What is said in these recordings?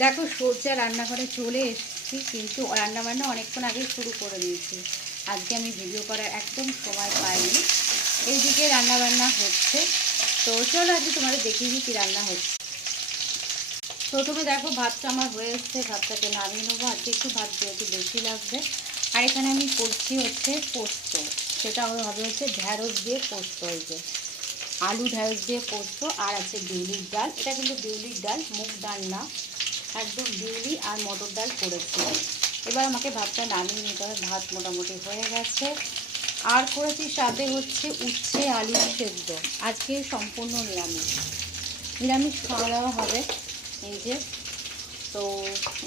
দেখো সোজা রান্নাঘরে চলে এসেছি, কিন্তু রান্নাবান্না অনেকক্ষণ আগেই শুরু করে দিয়েছি। আজকে আমি ভিডিও করার একদম সময় পাইনি। এইদিকে রান্নাবান্না হচ্ছে, তো চলো আজকে তোমাদের দেখিয়ে দিই কী রান্না হচ্ছে। প্রথমে দেখো ভাতটা আমার হয়ে এসছে, ভাতটাকে নামিয়ে নেবো। আজকে একটু ভাত যেহেতু বেশি লাগবে। আর এখানে আমি করছি হচ্ছে পোস্ত, সেটা হবে হচ্ছে ঢ্যাঁড়স দিয়ে পোস্ত, হয়েছে আলু ঢ্যাঁড়স দিয়ে পোস্ত। আর আছে বিউলির ডাল, এটা কিন্তু বিউলির ডাল, মুগ ডাল না, একদম বিউলি আর মটর ডাল করেছি। এবার আমাকে ভাতটা নামিয়ে নিতে হবে। ভাত মোটামুটি হয়ে গেছে। আর করেছি সাথে হচ্ছে উচ্ছে আলু সেদ্ধ। আজকে সম্পূর্ণ নিরামিষ, নিরামিষ খাওয়া দাওয়া হবে। এই যে, তো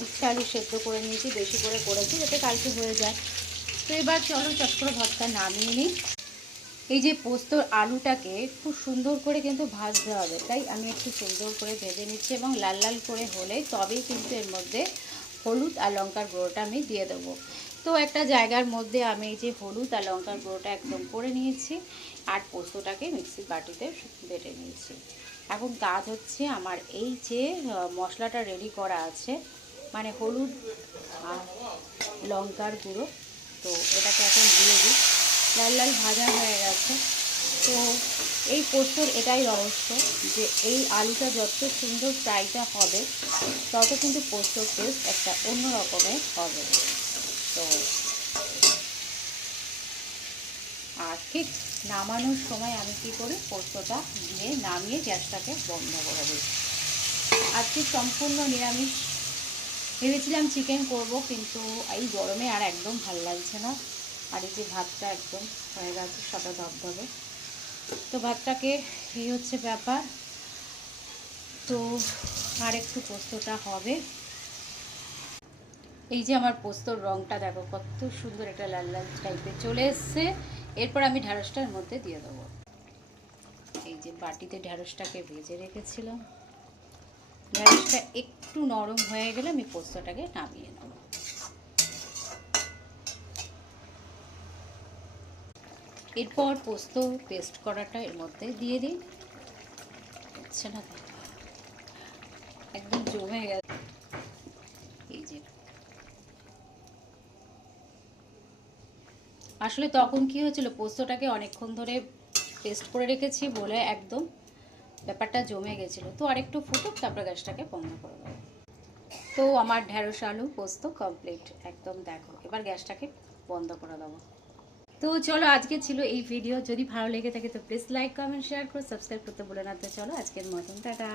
উচ্ছে আলু সেদ্ধ করে নিয়েছি, বেশি করে করেছি যাতে কালকে হয়ে যায়। তো এবার চলো চট করে ভাতটা নামিয়ে নিই। এই যে পোস্তর আলুটাকে খুব সুন্দর করে কিন্তু ভাজতে হবে, তাই আমি একটু সুন্দর করে ভেজে নিচ্ছি, এবং লাল লাল করে হলে তবেই কিন্তু এর মধ্যে হলুদ আর লঙ্কার গুঁড়োটা আমি দিয়ে দেবো। তো একটা জায়গার মধ্যে আমি এই যে হলুদ আর লঙ্কার গুঁড়োটা একদম করে নিয়েছি, আর পোস্তটাকে মিক্সির বাটিতে বেটে নিয়েছি। এখন কাজ হচ্ছে আমার এই যে মশলাটা রেডি করা আছে, মানে হলুদ আর লঙ্কার গুঁড়ো, তো এটাকে এখন দিয়ে দিই। লাল লাল ভাজা হয়ে গেছে। তো এই পোস্তর এটাই রহস্য, যে এই আলুটা যত সুন্দর ফ্রাইটা হবে তত কিন্তু পোস্তর টেস্ট একটা অন্য রকমের হবে। তো আর ঠিক নামানোর সময় আমি কি করি, পোস্তটা দিয়ে নামিয়ে গ্যাসটাকে বন্ধ করে দিই। আজকে সম্পূর্ণ নিরামিষ। ভেবেছিলাম চিকেন করব, কিন্তু এই গরমে আর একদম ভালো লাগছে না। আর এই যে ভাতটা একদম হয়ে গেছে সাদা ধবধবে। তো ভাতটাকে এই হচ্ছে ব্যাপার। তো আর একটু পোস্তটা হবে। এই যে আমার পোস্তর রঙটা দেখো কত সুন্দর, একটা লাল লাল টাইপের চলে এসছে। এরপর আমি ঢ্যাঁড়সটার মধ্যে দিয়ে দেবো। এই যে বাটিতে ঢ্যাঁড়সটাকে ভেজে রেখেছিলাম, ঢ্যাঁড়সটা একটু নরম হয়ে গেলে আমি পোস্তটাকে নামিয়ে নেব। এরপর পোস্ত পেস্ট করাটা এর মধ্যে দিয়ে দিই। হচ্ছে না, একদম জমে গেছে। এই যে আসলে তখন কি হয়েছিল, পোস্তটাকে অনেকক্ষণ ধরে পেস্ট করে রেখেছি বলে একদম ব্যাপারটা জমে গেছিলো। তো আরেকটু ফুটুক, তারপর গ্যাসটাকে বন্ধ করে দেবো। তো আমার ঢ্যাঁড়স আলু পোস্ত কমপ্লিট একদম, দেখো এবার গ্যাসটাকে বন্ধ করে দেবো। তো চলো আজকে ছিল এই ভিডিও। যদি ভালো লেগে থাকে তো প্লিজ লাইক কমেন্ট শেয়ার করো, সাবস্ক্রাইব করতে ভুলো না। তো চলো আজকের মতন টাটা।